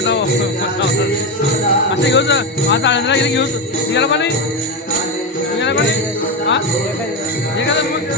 आठव असं घेऊच आता आळंदला गेले घेऊच निघाला पाणी निघाला पाणी हा हे का मग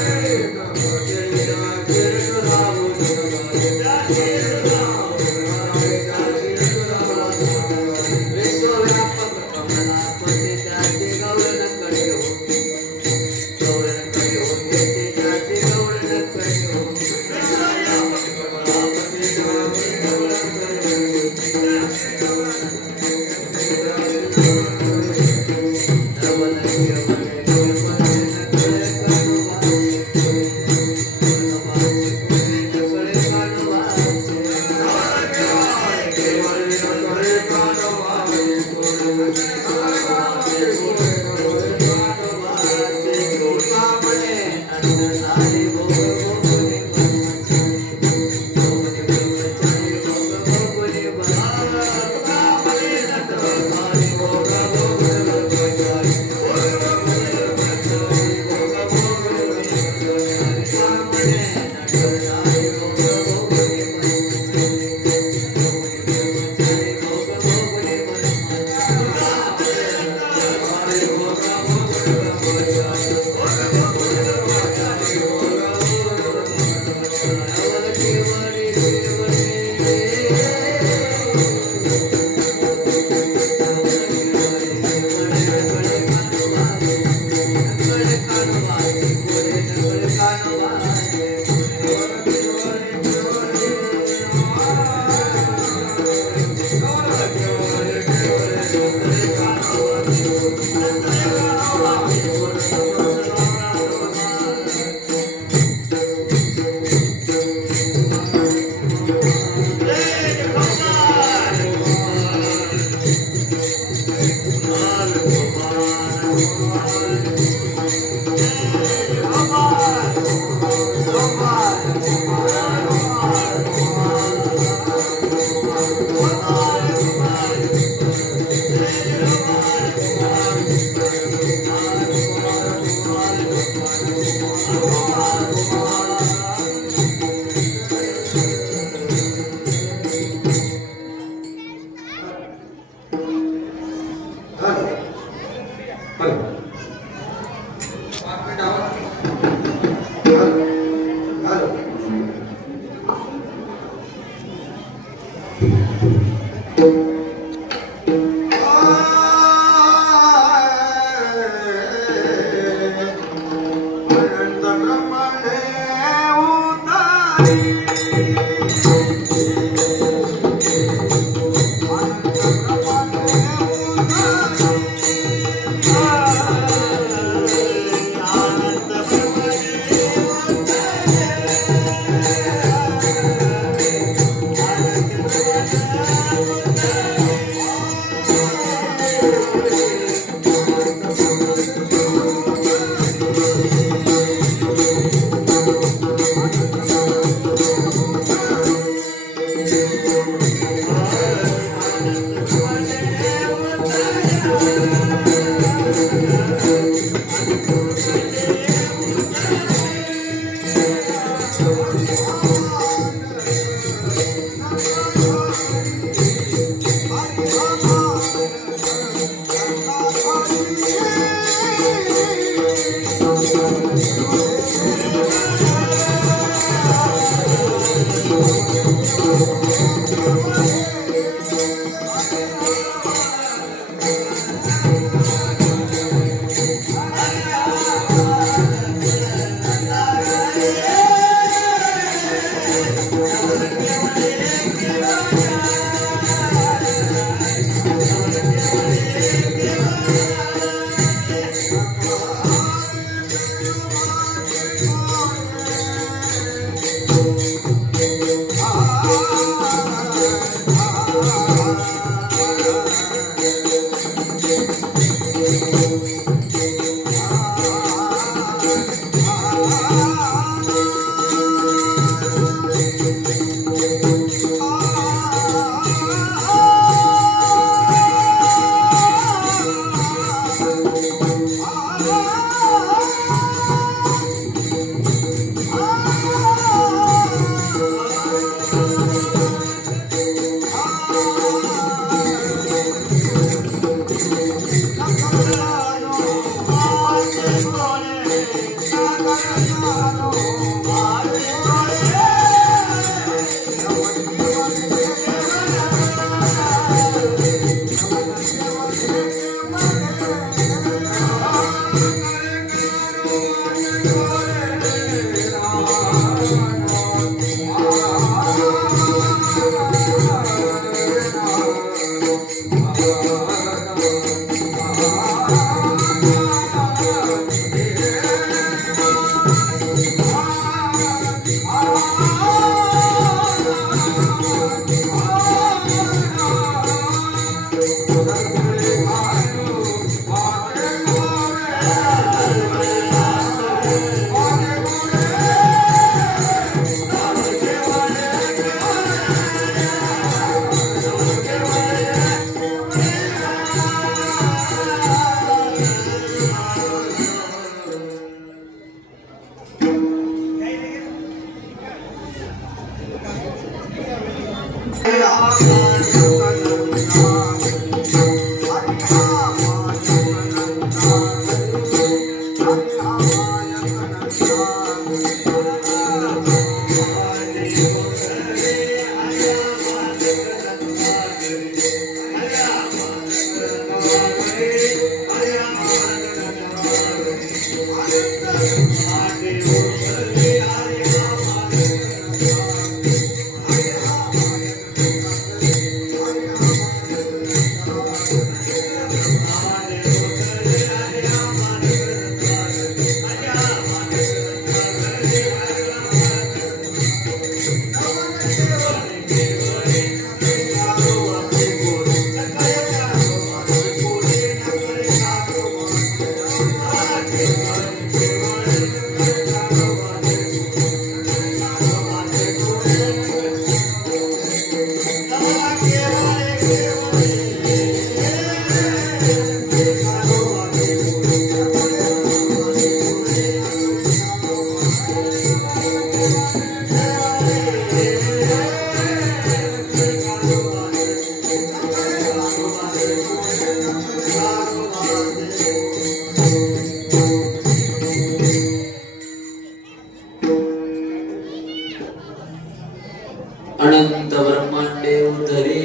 अनंत ब्रह्मांडे उतरे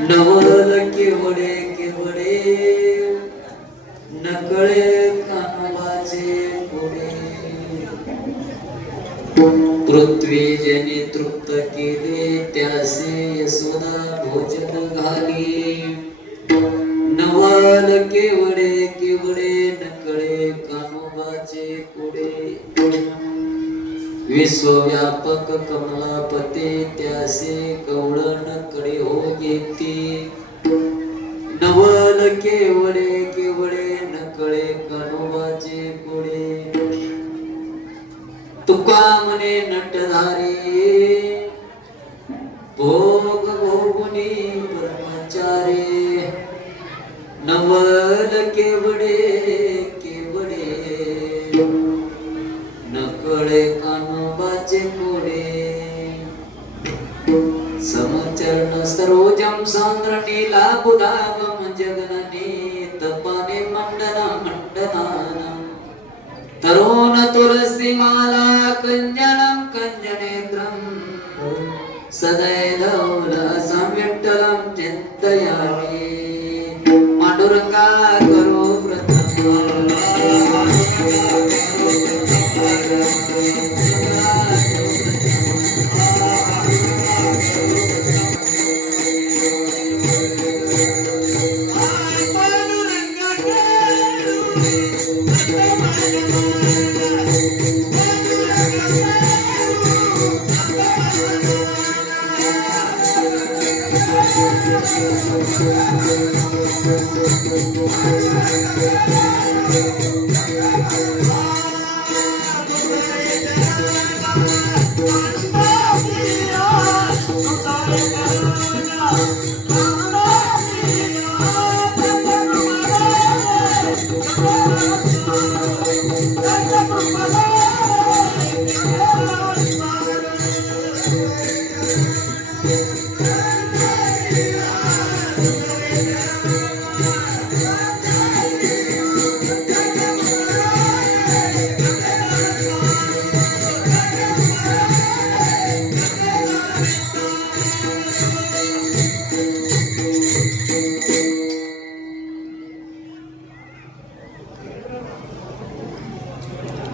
नवल केवडे केवडे नकळे कानवाचे कोडे पृथ्वी ज्याने तृप्त केले त्यासे यशोदा भोजन घाली नवल केवडे केवडे नकळे कानोबाचे कोडे विश्वव्यापक कमलापते त्यासे कवळण कडे हो घेते नवल केवडे केवडे नकळे कानोबाचे कोडे तुका म्हणे नटधारे भोग भोगुनी ब्रह्मचारे नवल केवडे केवडे नकळे कानोबाचे कोडे समचरण सरोजम सांद्र नीला बुधावम जगनने तपाने मंडना मंडनाना तरुण तुलसी माला कंजनम कंजनेत्रम सदैधौल संविठ्ठलम चिंतयामि मांडुरंगा करो प्रथम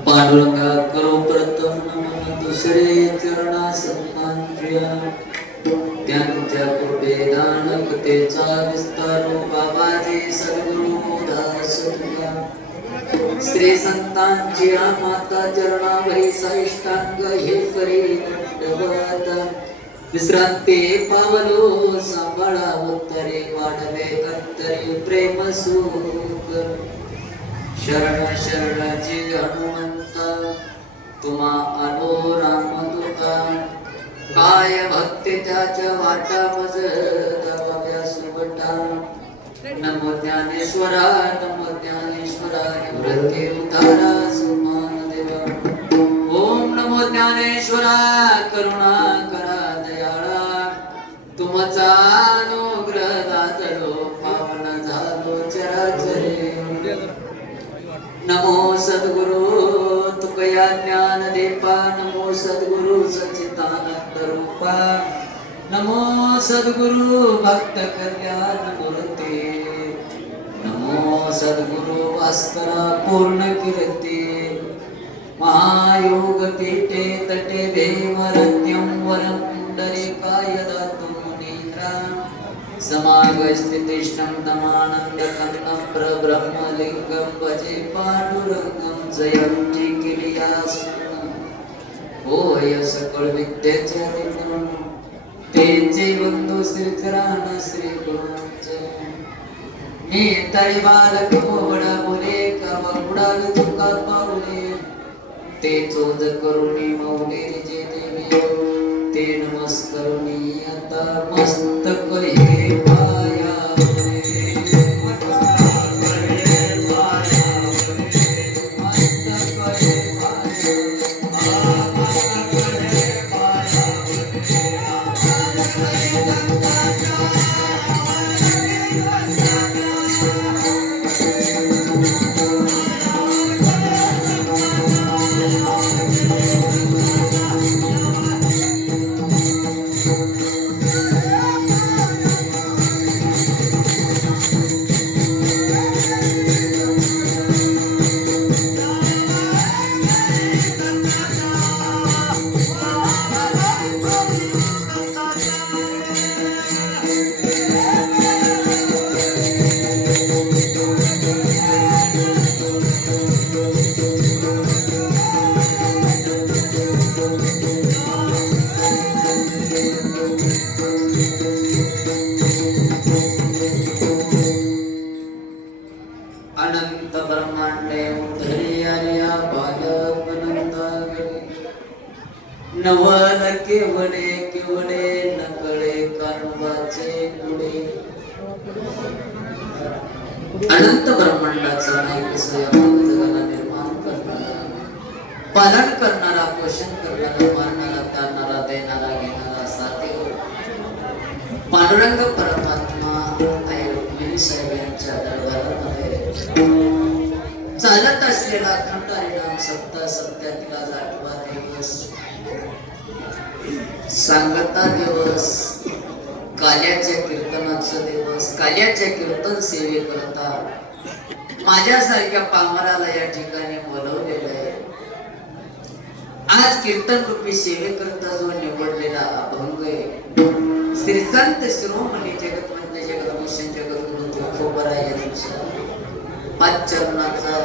पांडुरंगा करो प्रथम नमन दुसरे चरणा संतांच्या त्यांच्या कृपे दानकतेचा विस्तारो बाबाजी सद्गुरु दास तुझ्या स्त्री संतांची माता चरणावरी साष्टांग हे करी दंडवत विश्रांती पावलो सांभाळा उत्तरे वाढवे अंतरी प्रेम सुख शरण शरणाची हनुमंता तुम्हा आलो रामदूता काय भक्ती त्याच्या वाटा मज दाव्या सुबटा नमो ज्ञानेश्वरा निवृत्ती उद्धारा सुमान देवा ओम नमो ज्ञानेश्वरा करुणा करा दयाळा तुमचा अनुग्रह दातलो पावन झालो चराचरे नमो सद्गुरु तुकया ज्ञान दीपा नमो सद्गुरु सच्चिदानंद रूपा नमो सद्गुरु भक्त कल्याण मूर्ती नमो सद्गुरु भास्करा पूर्ण कीर्ती महायोग पीठे तटे भीमरत्यं वरं पुंडरीकाय दातु मुनीन्द्रा समागस्थितिष्ठं तमानन्दकन्दं प्रब्रह्मलिङ्गं भजे पांडुरंगं जयं जिकिलियासनं होय सकळ विद्येचे दिनं तेचे बंधू श्रीचरण श्री गुरूंचे मी तरी बालक मोहडा बोले का बुडाल तुका पावले ते चोज करुणी मौली जे देवी ते नमस्करुणी आता मस्तक हे पाया अनंत ब्रह्मांडे उधरी आलिया बालपनंदागरे नवल केवडे केवडे नकळे कानवाचे पुढे अनंत ब्रह्मांडाचा नायक स्वयं जगाला निर्माण करणारा पालन करणारा पोषण करणारा मारणारा तारणारा देणारा घेणारा साधेव पांडुरंग परमात्मा आई रुक्मिणी साहेब यांच्या दरबारामध्ये चालत असलेला अखंड हरिनाम सप्ताह सप्त्यातील आज 8वा दिवस सांगता दिवस काल्याच्या कीर्तनाचा दिवस काल्याच्या कीर्तन सेवेकरता माझ्यासारख्या पामराला या ठिकाणी बोलवलेलं आहे आज कीर्तन रूपी सेवेकरता जो निवडलेला अभंग आहे श्री संत शिरोमणी जगतवंदे जगदभूषण जगद्गुरु तुकोबराय यांचा 5 चरणाचा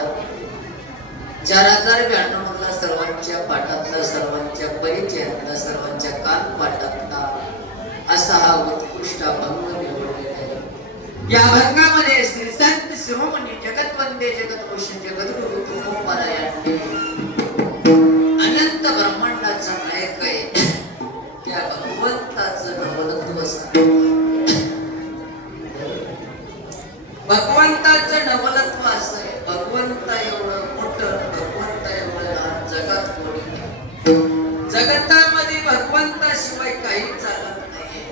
4092 मधला सर्वांच्या पाठातला सर्वांच्या परिचयातला सर्वांच्या कान पाठातला असा हा उत्कृष्ट अभंग निवडलेला आहे या अभंगामध्ये श्री संत शिरोमणी जगतवंदे जगदभूषण जगद्गुरु तुकोबराय यांनी अनंत ब्रह्मांडाचा नायक आहे त्या भगवंताचं नवलत्व भगवंताचं नवलत्व असं आहे भगवंत एवढं मोठं भगवंत एवढं लहान जगात कोणी नाही जगतामध्ये भगवंताशिवाय काही चालत नाही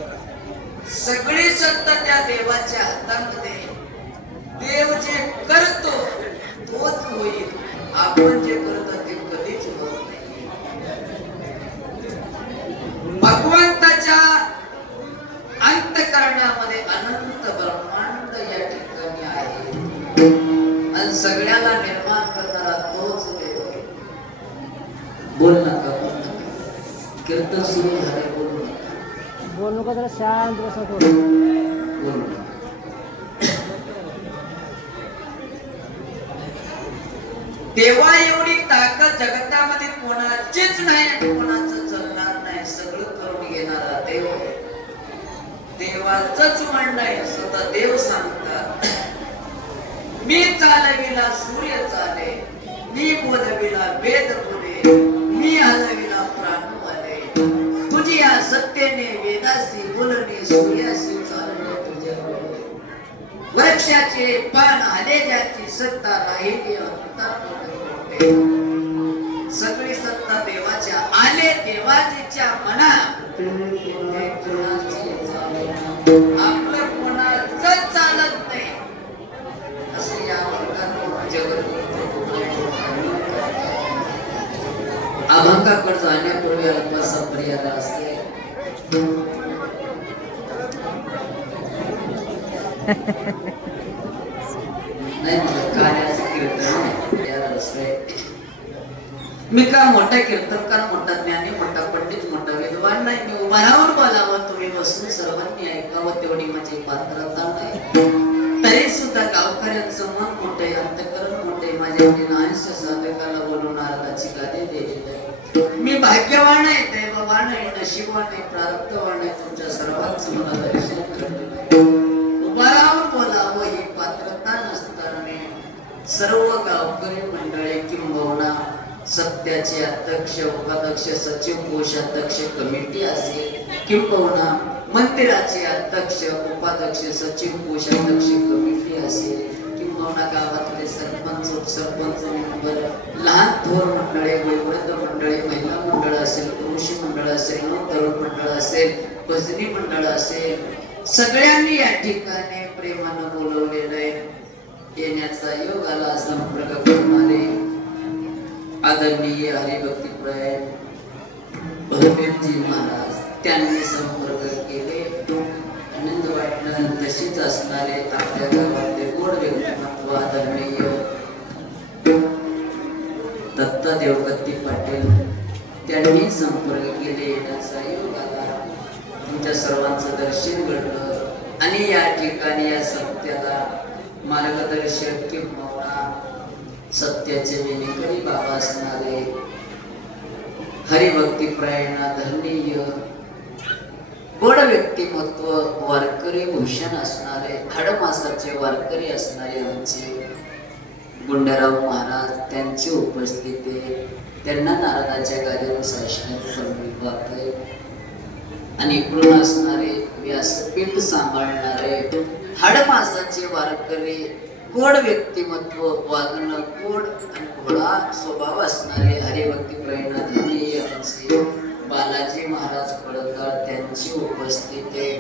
सगळी सत्ता त्या देवाच्या हातामध्ये देव जे करतो तोच होईल आपण जे करतो ते कधीच होत नाही भगवंताच्या अंतःकरणामध्ये अनंत ब्रह्मांड या ठिकाणी आहे आणि सगळ्याला निर्माण करणारा तोच देव आहे बोल नका कीर्तन सुरू झाले बोल नका जरा शांत बसा बोल देवा एवढी ताकद जगतामध्ये कोणाचीच नाही आणि कोणाचं चालणार नाही सगळं करून घेणारा देव देवाचंच म्हणणं आहे स्वतः देव सांगतात मी चालविला सूर्य चाले मी बोलविला वेद बोले मी हलविला प्राण वाले तुझी या सत्तेने वेदासी बोलणे सूर्यासी चालणे तुझ्या वृक्षाचे पान आले ज्याची सत्ता राहिली सगळी सत्ता देवाच्या आले देवाजीच्या मना आपलं कोणाचं चालत नाही असं या जगत अभंगाकडे जाण्यापूर्वी अल्पसा पर्याय असते. नाही कार्याचं कीर्तन याला असते. मी का मोठा कीर्तनकार, मोठा ज्ञानी, मोठा पंडित, मोठा विद्वान नाही. मी उभा राहून बोलावं, तुम्ही बसून सर्वांनी ऐकावं तेवढी माझी पात्रता नाही. तरी सुद्धा गावकऱ्यांचं मन मोठे, अंतकरण मोठे, माझ्या आयुष्य साधकाला बोलून आरताची गादी दिलेली आहे. मी भाग्यवान आहे, दैववान आहे, नशीबवान आहे, प्रारब्धवान आहे. तुमच्या सर्वांचं मला दर्शन घडलेलं आहे. उभा राहून बोलावं ही पात्रता नसताना सर्व गावकरी मंडळी किंबहुना सत्याचे अध्यक्ष, उपाध्यक्ष, सचिव, कोषाध्यक्ष, कमिटी असेल किंबहुना मंदिराचे अध्यक्ष, उपाध्यक्ष, सचिव, कोषाध्यक्ष, कमिटी असेल किंबहुना गावातले सरपंच, उपसरपंच मेंबर, लहान थोर मंडळी, वयोवृद्ध मंडळी, महिला मंडळ असेल, पुरुष मंडळ असेल, तरुण मंडळ असेल, भजनी मंडळ असेल, सगळ्यांनी या ठिकाणी प्रेमानं बोलवलेलं आहे. येण्याचा योग आला संपर्क करणारे आदरणीय हरिभक्तीपरायण भगवंतजी महाराज त्यांनी संपर्क केले. आनंद वाटणं तशीच असणारे आपल्या गावातले गोड व्यक्तिमत्व आदरणीय दत्ता देवकत्ती पाटील त्यांनी संपर्क केले. येण्याचा योग आला. तुमच्या सर्वांचं दर्शन घडलं आणि या ठिकाणी या सत्याला मार्गदर्शक किंवा सत्याचे विनिकरी बाबा असणारे हरिभक्तीपरायण धरणीय गोड व्यक्तिमत्व वारकरी भूषण असणारे हाडमासाचे वारकरी असणारे आमचे गुंडाराव महाराज त्यांची उपस्थिती त्यांना नारदाच्या गादीवर साष्टांग आहे. आणि इकडून असणारे व्यासपीठ सांभाळणारे हाडमासाचे वारकरी गोड व्यक्तिमत्व वागणं गोड आणि भोळा स्वभाव असणारे हरिभक्तीपरायण धरणीय आमचे बालाजी महाराज पडकर त्यांची उपस्थिती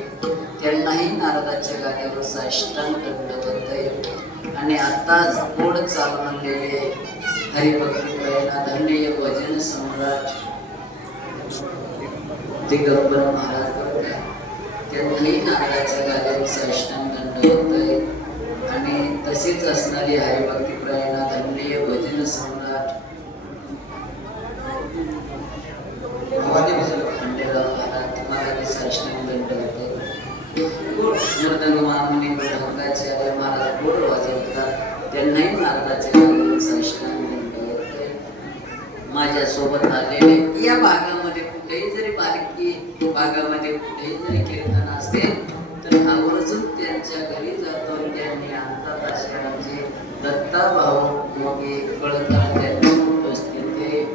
त्यांनाही नारदाच्या गाण्यावर साष्टांग दंडवत आहे. आणि आताच गोड चालवलेले हरिभक्तीपरायण धरणीय भजन सम्राट दिगंबर महाराज पडकर त्यांनाही नारदाच्या गाण्यावर साष्टांग दंडवत आहे. आणि तसेच असणारी हरिभक्तीपरायण धरणीय भजन सम्राट खंडेराव महाराज तुम्हाला साष्टांग दंडवत आहे. मृदंग महामुनी मृदंगाचार्य महाराज गोड वाजवतात त्यांनाही नारदाच्या गाण्यावर साष्टांग दंडवत आहे. माझ्या सोबत आलेले या भागामध्ये कुठेही जरी बारकी भागामध्ये कुठेही जरी कीर्तन असेल तर आवर्जून त्यांच्या घरी जातो. त्यांनी आणतात असे आमचे दत्ता भाऊ मोगे कळकर त्यांची उपस्थिती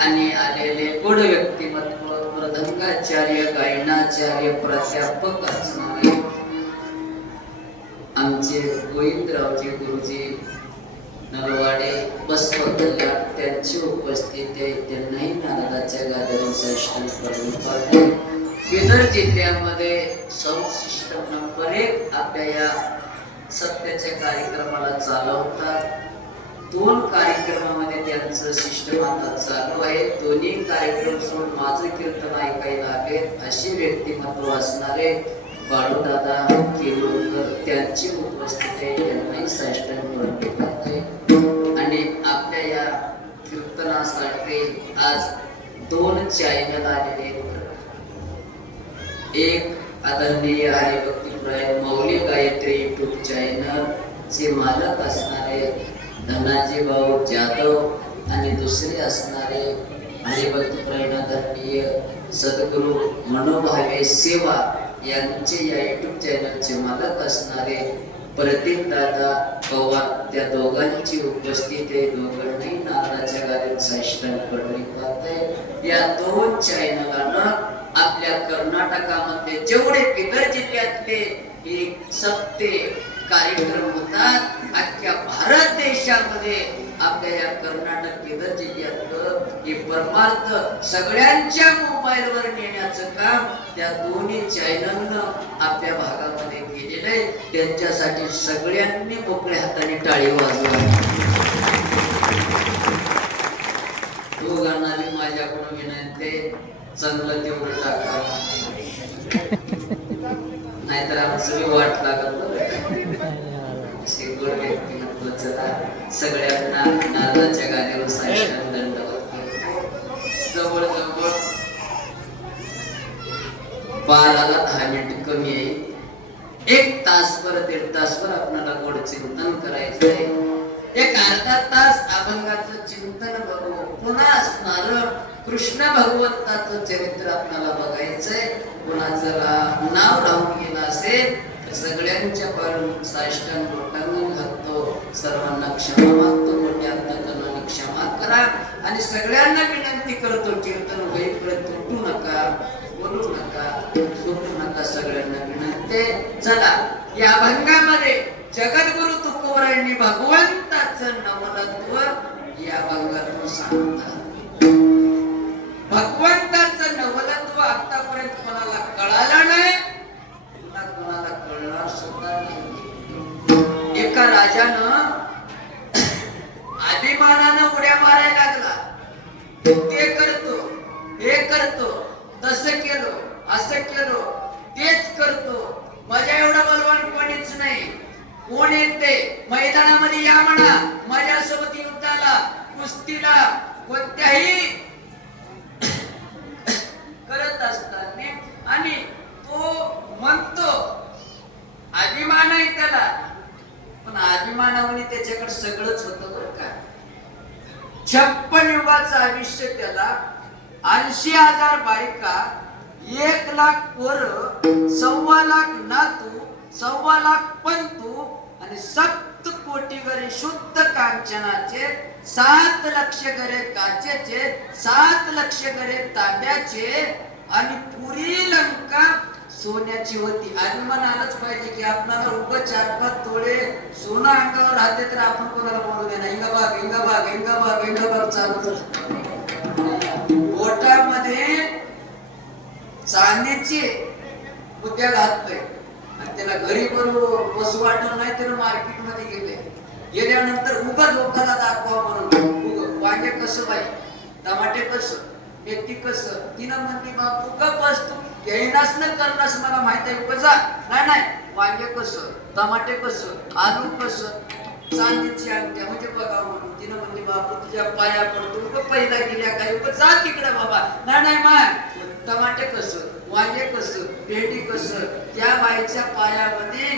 आणि आलेले गोड व्यक्तिमत्व मृदंगाचार्य, गायनाचार्य, प्राध्यापक असणारे आमचे गोविंदरावजी गुरुजी नलवाडे बसवतल्या त्यांची उपस्थिती त्यांनाही नारदाच्या गादीवर साष्टांग प्रभुपाद. बिदर जिल्ह्यामध्ये संशिष्ट नंबर 1 आपल्या या सत्याच्या कार्यक्रमाला चालवतात. 2 कार्यक्रमामध्ये त्यांचं सिस्टम आता चालू आहे. दोन्ही कार्यक्रम सोडून माझं कीर्तन ऐकायला हवेत अशी व्यक्तिमत्व असणारे बाळूदादा केलोकर त्यांची उपस्थिती त्यांनाही साष्टांग प्रभुपाद आहे. आणि आपल्या या कीर्तनासाठी आज 2 चॅनल आलेले आहेत. एक आदरणीय हरिभक्तीपरायण मौली गायत्री युट्यूब चॅनल चे मालक असणारे धनाजी भाऊ जाधव आणि दुसरे असणारे हरिभक्तीपरायण आदरणीय सद्गुरू मनोभावे सेवा यांचे या युट्यूब चॅनलचे मालक असणारे प्रदीप दादा पवार त्या दोघांची उपस्थिती दोघांनी नारदाच्या गादीवर साष्टांग प्रभुपाद आहे. या 2 चॅनलांना आपल्या कर्नाटकामध्ये जेवढे बिदर जिल्ह्यातले एक सप्ते कार्यक्रम होतात अख्ख्या भारत देशामध्ये आपल्या या कर्नाटक केंद्र जिल्ह्यातलं हे परमार्थ सगळ्यांच्या मोबाईलवर नेण्याचं काम त्या दोन्ही चॅनलनं आपल्या भागामध्ये केलेलं आहे. त्यांच्यासाठी सगळ्यांनी मोकळ्या हाताने टाळी वाजवा. दोघांना मी माझ्याकडून विनंती, चांगलं तेवढं टाका, नाहीतर आमचं वाट लागत. गोड व्यक्तिमत्व चला सगळ्यांना नारळाच्या गाण्यावर साष्टांग दंडवत जवळ जवळ 12ला 10 मिनिट कमी आहे. 1 तासभर 1.5 तासभर आपल्याला गोड चिंतन करायचंय. एक अर्धा तास अभंगाचं चिंतन बघू. पुन्हा असणार कृष्ण भगवंताचं चरित्र आपल्याला बघायचंय. कुणाचं नाव राहून गेलं असेल तर सगळ्यांच्या पारून साष्टांग बोटांना घालतो. सर्वांना क्षमा मागतो. मोठ्यातनं क्षमा करा आणि सगळ्यांना विनंती करतो, कीर्तन होईपर्यंत तुटू नका, बोलू नका, सुटू नका. सगळ्यांना विनंती. चला या अभंगामध्ये जगद्गुरु तुकोबरायांनी भगवंताचं नवलत्व या अभंगातून सांगतात. भगवंताचं नवलत्व आतापर्यंत कोणाला कळालं नाही, कोणाला कळणार सुद्धा नाही. एका राजानं अभिमानानं उड्या मारायला लागला. ते करतो, हे करतो, तसं केलो, असं केलो, तेच करतो, माझ्या एवढा बलवान कोणीच नाही. कोण येते मैदानामध्ये या म्हणा, माझ्यासोबत युद्धाला, कुस्तीला, कोणत्याही करत असताना आणि तो म्हणतो, अभिमान आहे त्याला, पण अभिमानामुळे त्याच्याकडे सगळंच होतं बरं का. 56 युगाचं आयुष्य त्याला, 80,000 बायका, 1 लाख पोरं, 1.25 लाख नातू, 1.25 लाख पंतू आणि 7 कोटी घरे शुद्ध कांचनाचे, 7 लक्ष घरे काचेचे, 7 लक्ष घरे तांब्याचे आणि पुरी लंका सोन्याची होती. अभिमान आलंच पाहिजे की आपल्याला उगाच 4-5 तोळे सोनं अंगावर राहते तर आपण कोणाला बोलू देणार. इंगाबाग इंगाबाग इंगाबाग इंगाबाग चालू. बोटामध्ये चांदीची मुद्द्या घातलंय आणि त्याला घरी बसू वाटत नाही. तर मार्केट मध्ये गेल्यानंतर उगा लोकांना दाखवा म्हणून वांगे कसं बाई, टमाटे कसं, मेथी कसं, तिनं म्हणली बाप उगा बस तू घेईनास न करणास मला माहित आहे. उगा नाही वांगे कसं, टमाटे कसं, आलू कसं, चांदीची अंगठ्या म्हणजे बघा म्हणून. तिनं म्हणली बापू तुझ्या पाया पडतो, उगा पहिला गेल्या काही उगा जा तिकडे बाबा. नाही माय टमाटे कसं, वांगे कसं, भेंडी कसं. त्या बाईच्या पायामध्ये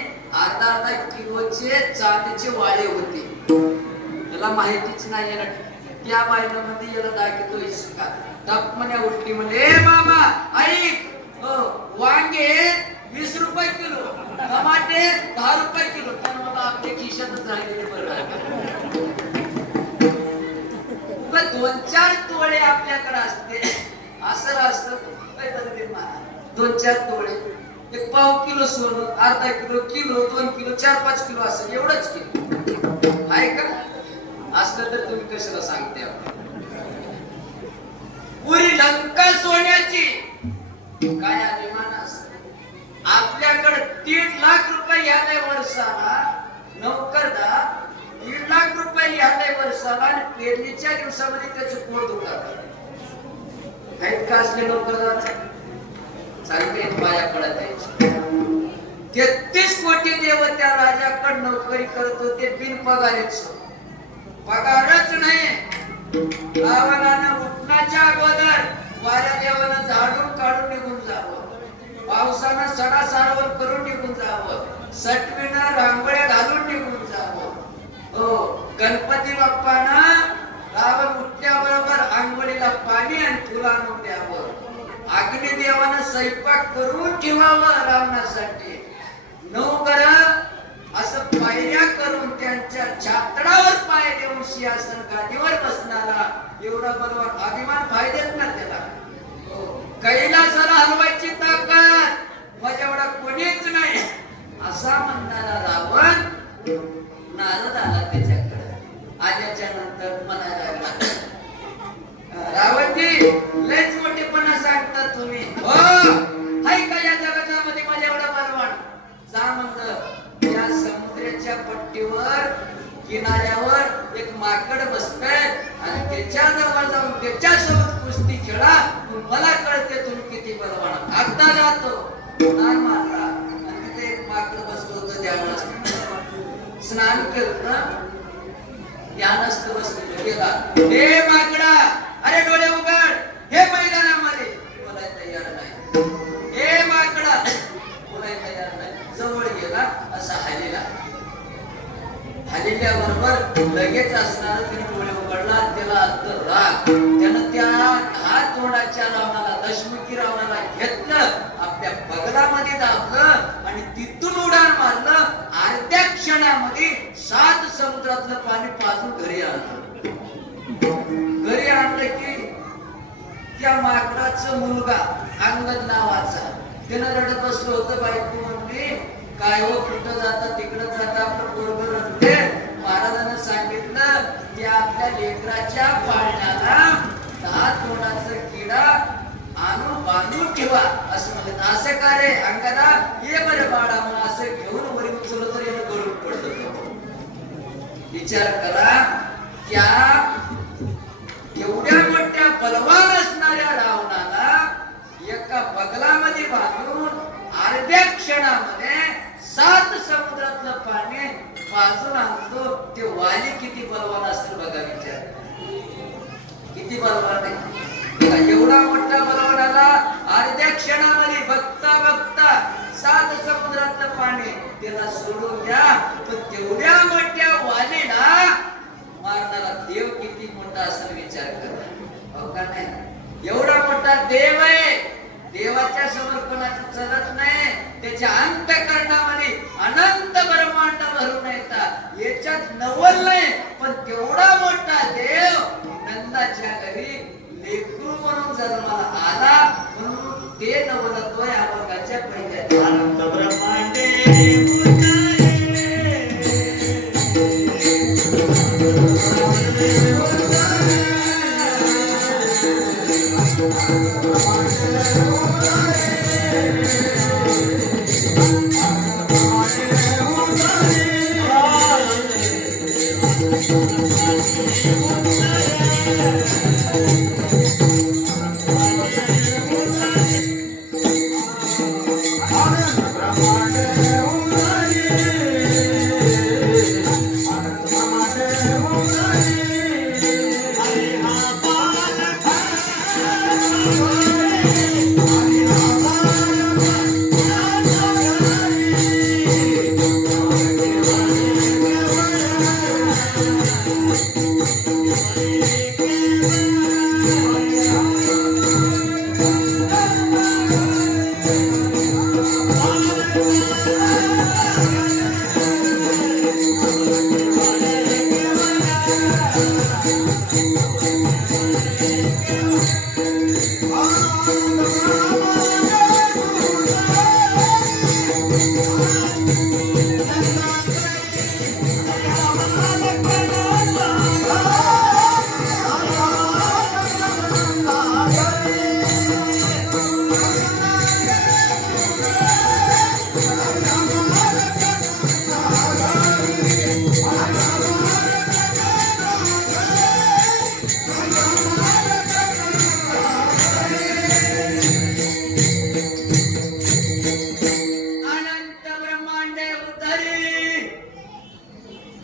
अर्धा किलोचे चांदीचे वाळे होते. त्याला माहितीच नाही. याला त्या बाईनं मध्ये याला दाखवतो इसका टपमण्या उठली म्हणजे मामा ऐक, वांगे 20 रुपये किलो, टमाटे 10 रुपये किलो. पण मला आपल्या खिशातच राहिलेले बरं. 2-4 तोळे आपल्याकडे असते असं असतं. 2-4 तोळे, 1 पाव किलो सोनं, अर्धा किलो, किलो, 2 किलो, 4-5 किलो असं एवढंच किलो आहे का? असलं तर तुम्ही कशाला सांगते. पुरी लंका सोन्याची काय अभिमान असत. आपल्याकडे 3 लाख रुपये याले वर्षाला, नोकरदार 3 लाख रुपये याले वर्षाला आणि पेरणीच्या दिवसामध्ये त्याचे पोट दुखतात. आहेत का असले नोकरदार? चांगले पाया पडत आहे. 33 कोटी देव त्या राजाकडे नोकरी करत होते बिन पगारीच. पगारच नाही. रावणानं उठण्याच्या अगोदर वाऱ्या देवानं झाडून काढून निघून जावं, पावसानं सडा सारवण करून निघून जावं, सटवीनं रांगोळ्या घालून निघून जावं. हो, गणपती बाप्पानं रावण उठल्याबरोबर आंघोळीला पाणी आणि फुलं आणून द्यावं. अग्निदेवानं स्वयंपाक करून ठेवावं रावणासाठी. 9 असं पायऱ्या करून त्यांच्या छातडावर पाय देऊन सिंहासन गादीवर बसणारा एवढा बलवान अभिमान फायदेत ना त्याला. कैलासाला हलवायची ताकद माझ्या एवढा कोणीच नाही असा म्हणणारा रावण नारद आला त्याच्याकडे. आल्याच्या नंतर मला कळते तुम्ही किती बलवान. आता जातो उडान मारला आणि तिथे एक माकड बसलं होतं ध्यानस्थ. स्नान केलं ना, ध्यानस्थ बसलेलं. गेला, हे माकडा, अरे डोळे उघड, हे मैदानामध्ये बोलायला तयार नाही. हे माकडा बोलायला तयार नाही. जवळ गेला, असा हलेला. हल्ल्याबरोबर लगेच असणार त्याने डोळे उघडला. त्याला अंतर राग. त्यानं त्या हात तोंडाच्या रावणाला, दशमुखी रावणाला घेतलं, आपल्या बगलामध्ये दाबलं आणि तिथून उडान मारलं. अर्ध्या क्षणामध्ये 7 समुद्रातलं पाणी पाजून घरी आणलं. घरी आणलं की त्या माकडाचं मुलगा अंगद नावाचा, त्यानं रडत बसलं होतं. बायको म्हणली, काय हो, कुठं जाता, तिकडं जाता, आपलं पोरगं रडते. महाराजांना सांगितलं की आपल्या लेकराच्या पाळण्याला 10 तोंडाचं किडा आणून बांधून ठेवा असं म्हणत. असं का रे अंगदा, ये बरं बाळा, म्हणून असं घेऊन वरी उचललं तर यानं गळून पडलं. विचार करा, त्या एवढ्या मोठ्या बलवान असणाऱ्या रावणाला एका बगलामध्ये बांधून अर्ध्या क्षणामध्ये 7 समुद्रातलं पाणी पाजून आणतो. ते वाली किती बलवान असेल बघा. विचार किती बलवान आहे. एवढा मोठा बलवानाला अर्ध्या क्षणामध्ये बघता बघता 7 समुद्रातलं पाणी त्याला सोडून द्या. पण तेवढ्या मोठ्या वालीला मारणारा देव किती मोठा असेल विचार करा. हो का नाही? एवढा मोठा देव आहे. देवाच्या समर्पणाची चलत नाही. त्याच्या अंतःकरणामध्ये अनंत ब्रह्मांड भरून येतात. याच्यात नवल नाही. पण तेवढा मोठा देव नंदाच्या घरी लेकरू म्हणून जन्माला आला. म्हणून ते नवलतोय अभंगाच्या पहिल्या. अनंत ब्रह्मांडे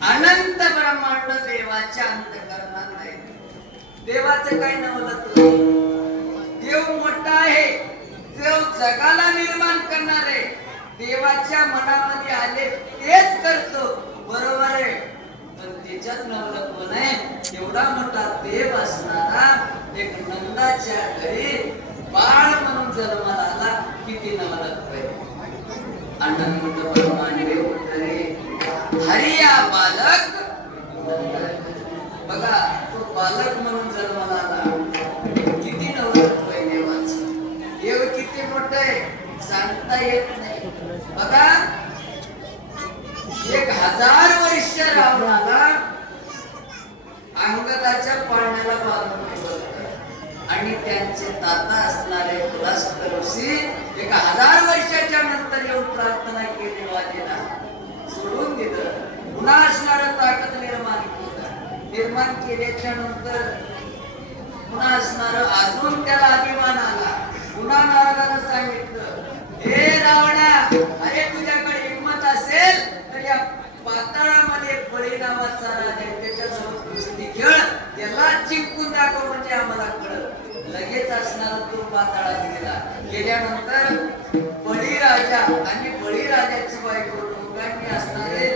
अनंत ब्रह्मांड देवाच्या अंतःकरणात आहे. देवाचं काय नवलत. देव मोठा आहे. देव जगाला निर्माण करणार आहे. देवाच्या मनामध्ये आले तेच करतो. बरोबर आहे. पण त्याच्यात नवलत्व नाही. एवढा मोठा देव असणारा एक नंदाच्या घरी बाळ म्हणून जन्माला आला. किती नवलत्व आहे. अनंत ब्रह्मांडे उतरे हरिया बालक. बघा, तो बालक म्हणून जन्माला आला. किती नवलत्व आहे देवाचं. देव किती मोठं आहे सांगता येत नाही. बघा, 1000 वर्ष रावणाला अंगदाच्या पाळण्याला बांधून ठेवलं आणि त्यांचे ताता असणारे पुलस्त ऋषी 1000 वर्षाच्या नंतर येऊन प्रार्थना केली. वाजेला सोडून दिलं. पुन्हा असणारं ताकद निर्माण केलं. निर्माण केल्याच्या नंतर पुन्हा असणारं अजून त्याला अभिमान आला. तो पाताळात गेला. गेल्यानंतर बळीराजा आणि बळीराजाची बायको दोघांनी असणारे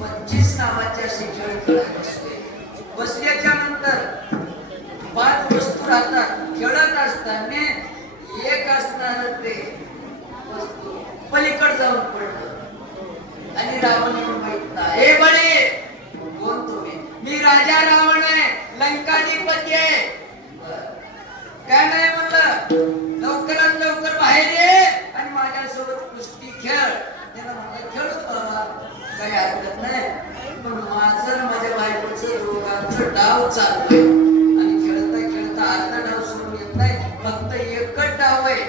25 नावाचे असे खेळ खेळत बसले. बसल्याच्या नंतर 5 वस्तू राहतात. खेळत असताना एक असणार ते वस्तू पलीकड जाऊन पडलं आणि रावण येऊन बघितला. हे बळे, कोण तुम्ही? मी राजा रावण आहे, लंकाधिपती आहे. काय नाही म्हणलं, लवकरात लवकर बाहेर ये आणि माझ्यासोबत कुस्ती खेळ. त्याला म्हणलं खेळू बाबा, काही हरकत नाही, पण माझं माझ्या बायकोचं दोघांचं डाव चालू आहे आणि खेळता खेळता अर्धा डाव सोडून येत नाही, फक्त एकच डाव आहे.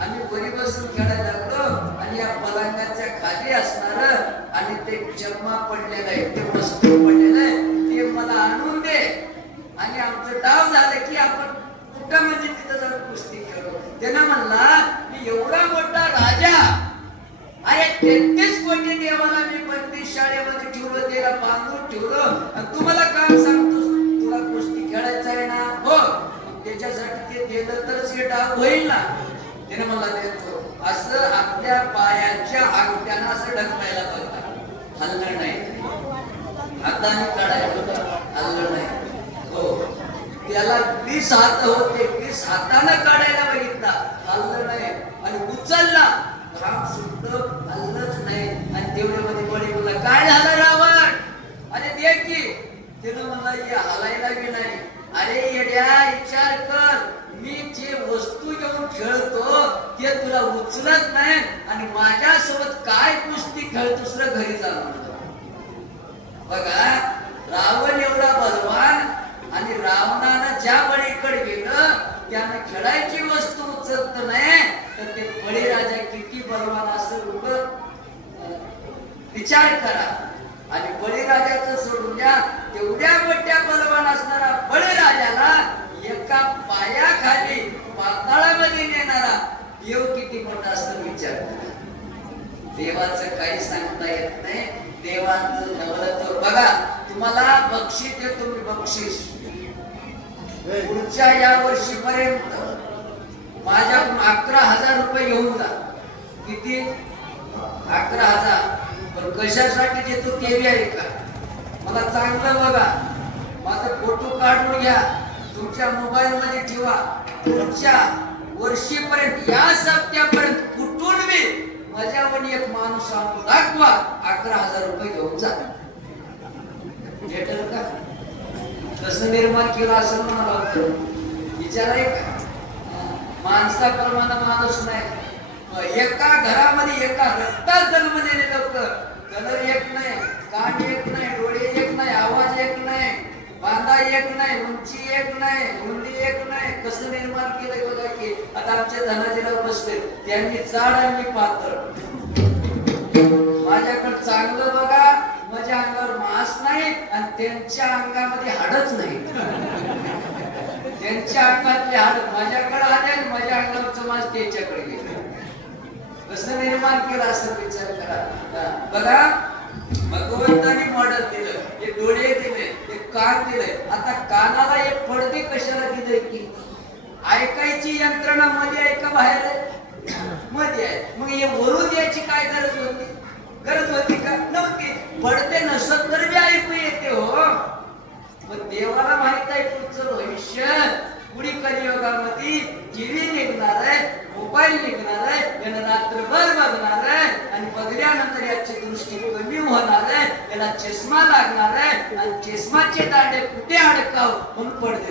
आम्ही वरी बसून खेळायला लागलो आणि या पलंगाच्या खाली असणार आणि ते चम्मा पडलेलं आहे, ते वस्तू पडलेलं आहे, ते मला आणून दे आणि आमचं डाव झालं की आपण कुठं म्हणजे तिथं जाऊन कुस्ती खेळू. त्यानं म्हणला, मी एवढा मोठा राजा, अरे 33 कोटी देवाला मी बंदी शाळेमध्ये ठेवलं, त्याला बांधून ठेवलं आणि तुम्हाला काम सांगतो तुला कुस्ती खेळायचं आहे ना? हो. त्याच्यासाठी ते दिलं तरच हे डाव होईल ना. त्याने मला देतो असं आपल्या पायाच्या अंगठ्यानं असं ढकलायला बघतात, हल्लं नाही. हाताने काढायला हल्लं नाही. हो. त्याला 20 हात होते, 20 हातानं काढायला बघितला, हल्लं नाही. आणि उचलला, राम सुद्धा हल्लंच नाही. आणि तेवढ्यामध्ये बळी बोलला, काय झालं रावण? अरे दे की. त्यानं म्हणला, हे हलायला बी नाही. अरे येड्या, विचार कर, मी जे वस्तू घेऊन खेळतो ते तुला उचलत नाही आणि माझ्यासोबत काय कुस्ती खेळतोस रे घरी जाऊन. बघा, रावण एवढा बलवान आणि रावणानं ज्या बळीकडे गेलं त्यानं खेळायची वस्तू उचलत नाही, तर ते बळीराजा किती बलवान असं विचार करा. आणि बळीराजाचं सोडून द्या, तेवढ्या मोठ्या बलवान असणारा बळीराजाला एका पायाखाली पाताळामध्ये नेणारा देव किती मोठा असतो विचार करा. देवाचं काही सांगता येत नाही. देवाचं नवलत्व बघा. तुम्हाला बक्षीस देतो मी, बक्षीस. पुढच्या या वर्षीपर्यंत माझ्याकडून 11,000 रुपये घेऊन जा. किती? 11,000. पण कशासाठी देतो ते बी आहे का? मला चांगलं बघा, माझा फोटो काढून घ्या, तुमच्या मोबाईल मध्ये ठेवा. पुढच्या वर्षीपर्यंत, या सप्त्यापर्यंत कुठून बी माझ्यावर एक माणूस आणून दाखवा, 11,000 रुपये घेऊन जा. भेटेल का? कसं निर्माण केलं असं मला वाटतं. विचार आहे का? माणसाप्रमाणे माणूस नाही. एका घरामध्ये एका रक्तात जन्मलेले लोक, कलर एक नाही, कान एक नाही, डोळे एक नाही, आवाज एक नाही, बांधा एक नाही, उंची एक नाही, रुंदी एक नाही. कसं निर्माण केलंय बघा की. आता आमच्या धनाजीराव बसले, त्यांनी जाड आणि पातळ. माझ्याकडे चांगलं बघा, माझ्या अंगावर मांस नाही आणि त्यांच्या अंगामध्ये हाडच नाही. त्यांच्या अंगातले हाड माझ्याकडे आले आणि माझ्या अंगावरचं मांस त्यांच्याकडे गेले. कसं निर्माण केलं असं विचार करा. बघा, भगवंतानी मॉडेल दिलं, हे डोळे दिले, हे कान दिले. आता कानाला एक पडदे कशाला दिले की? ऐकायची यंत्रणा मध्ये आहे का बाहेर आहे? मध्ये आहे. मग हे वरून द्यायची काय गरज होती? गरज होती का? नव्हती. पडदे नसत तर बी ऐकू येते. हो, पण देवाला माहित आहे पुढचं भविष्य. पुढी कलियुगामध्ये टीव्ही निघणार आहे, मोबाईल निघणार आहे, यानं रात्रभर बघणार आहे आणि बघल्यानंतर याची दृष्टी कमी होणार आहे, याला चष्मा लागणार आहे आणि चष्माचे दांडे कुठे अडकाव म्हणून पडते.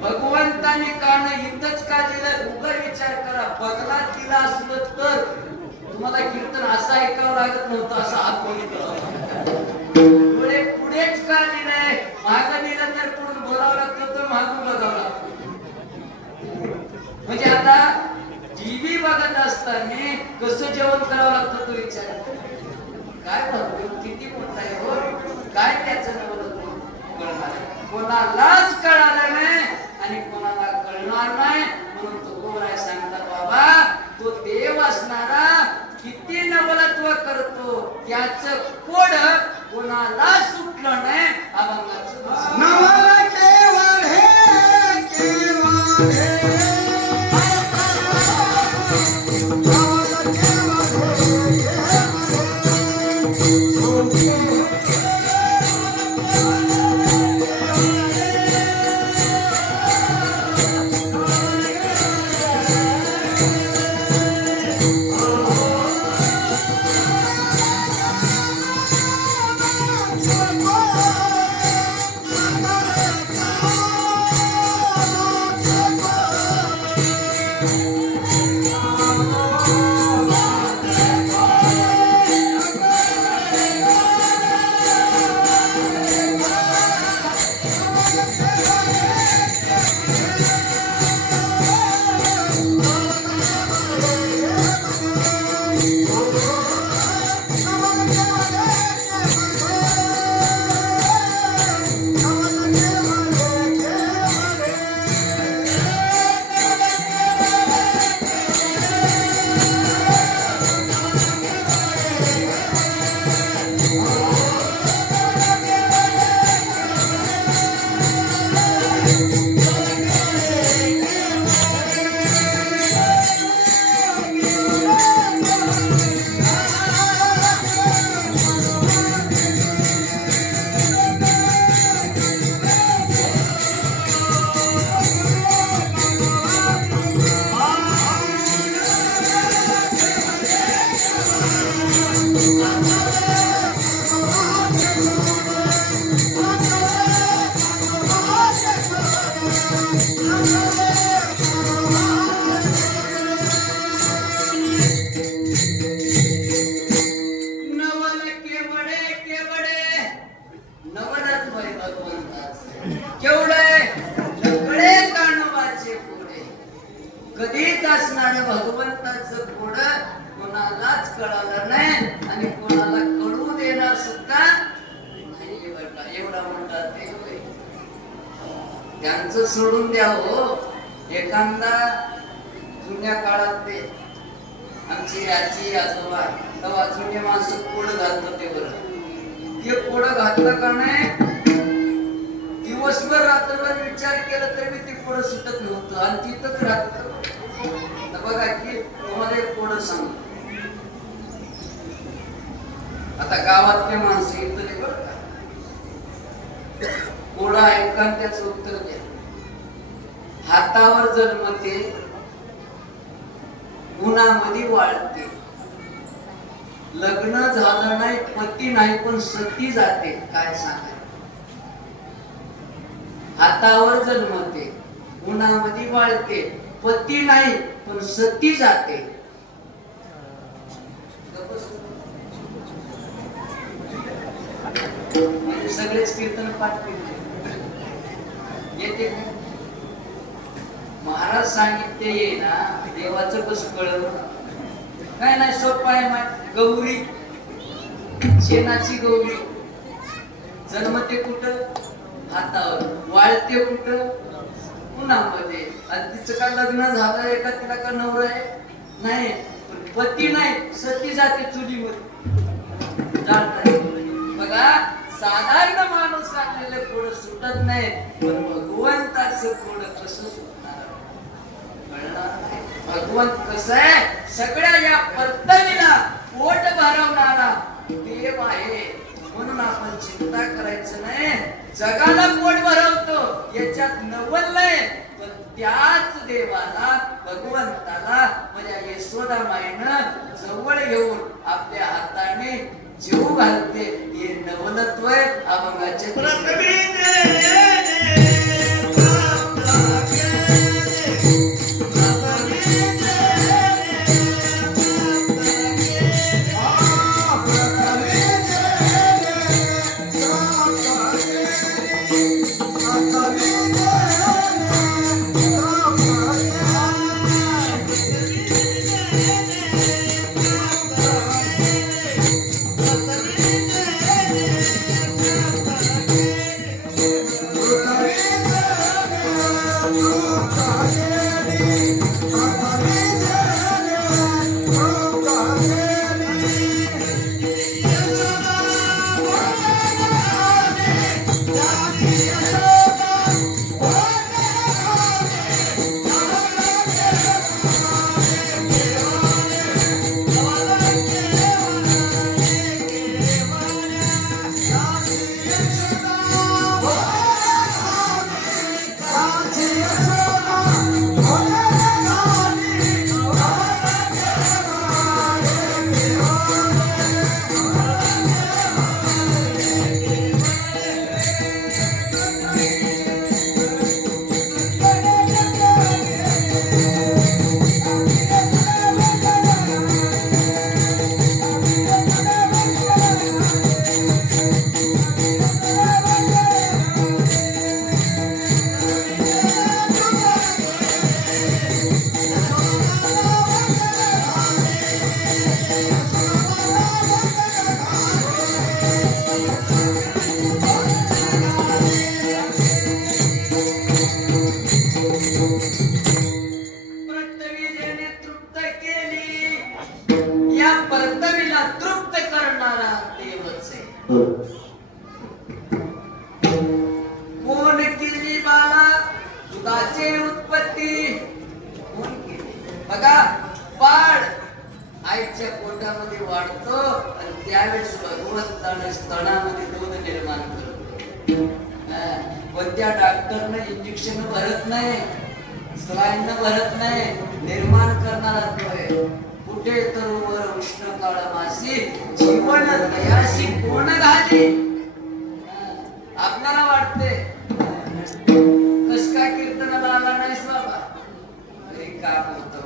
भगवंताने कान इथंच का दिलं? उगा विचार करा. बगला दिला असलं तर तुम्हाला कीर्तन असं ऐकावं लागत नव्हतं, असं हात बोलत. डोळे पुढेच का दिलंय? मागं दिलं तर पुढून बोलावं लागतं, तर मागून बघावं लागतं. म्हणजे आता टीव्ही बघत असताना कसं जेवण करावं लागतं तो विचार. काय बघतो किती मोठा आहे. हो, काय त्याचं कळणार? कोणालाच कळालं नाही आणि कोणाला कळणार नाही. म्हणून तुकोबराय सांगतात, बाबा तो देव असणारा किती नवलत्व करतो, त्याचं कोड कोणाला सुटलं नाही. अभंगाचं असणारं भगवंताचं कोड कोणालाच कळालं नाही आणि कोणाला कळू देणार सुद्धा नाही बघा. एवढा मोठा देव आहे. त्यांचं सोडून द्या हो. एखादा जुन्या काळात ते आमची आजी आजोबा तेव्हा जुने माणसं कोड घालत होते. बरं ते कोड घातलं का नाही दिवसभर रात्रभर विचार केला तरी मी ते कोड सुटत नव्हतं आणि तिथंच राहत. बघा की तुम्हाला एक कोड सांगतो. आता गावातले माणसं इथले बरं का कोड ऐका आणि त्याचं उत्तर द्या. हातावर जन्मते उन्हामध्ये वाळते, लग्न झालं नाही पती नाही पण सती जाते. काय सांगा. हातावर जन्मते उन्हामध्ये वाळते, पती नाही पण सती जाते. म्हणजे सगळेच कीर्तन पाठ केले येते. महाराज सांगितले ये ना देवाचं कसं कळलं. काय नाही सोपं आहे. गौरी शेणाची गौरी जन्मते कुठं हातावर, वाळते कुठं उन्हामध्ये. आणि तिचं का लग्न झालंय का तिला का नवरा आहे नाही पती नाही सती जाते चुलीमध्ये. बघा साधारण माणूस सांगलेलं कोड सुटत नाही पण भगवंताचं कोड कसं सुटणार. भगवंत कसं आहे सगळ्या या परतनीला पोट भरवणारा देव आहे. म्हणून आपण चिंता करायचं नाही. जगाला पोट भरवतो याच्यात नवल नाही पण त्याच देवाला भगवंताला म्हणजे यशोदा माईनं जवळ घेऊन आपल्या हाताने जीव घालते. हे नवलत्व आहे. अभंगाचे बघा बाळ आईच्या पोटामध्ये वाढतो आणि त्यावेळेस भगवंताने स्तनामध्ये दूध निर्माण करतो. पण त्या डॉक्टरने इंजेक्शन भरत नाही, सलाईन भरत नाही, निर्माण करणारा तो आहे. कुठे तर वर उष्ण काळ मासी जीवन दयाशी कोण घाली. आपल्याला वाटते कस काय कीर्तनाला आला नाहीस बाबा. काम होतं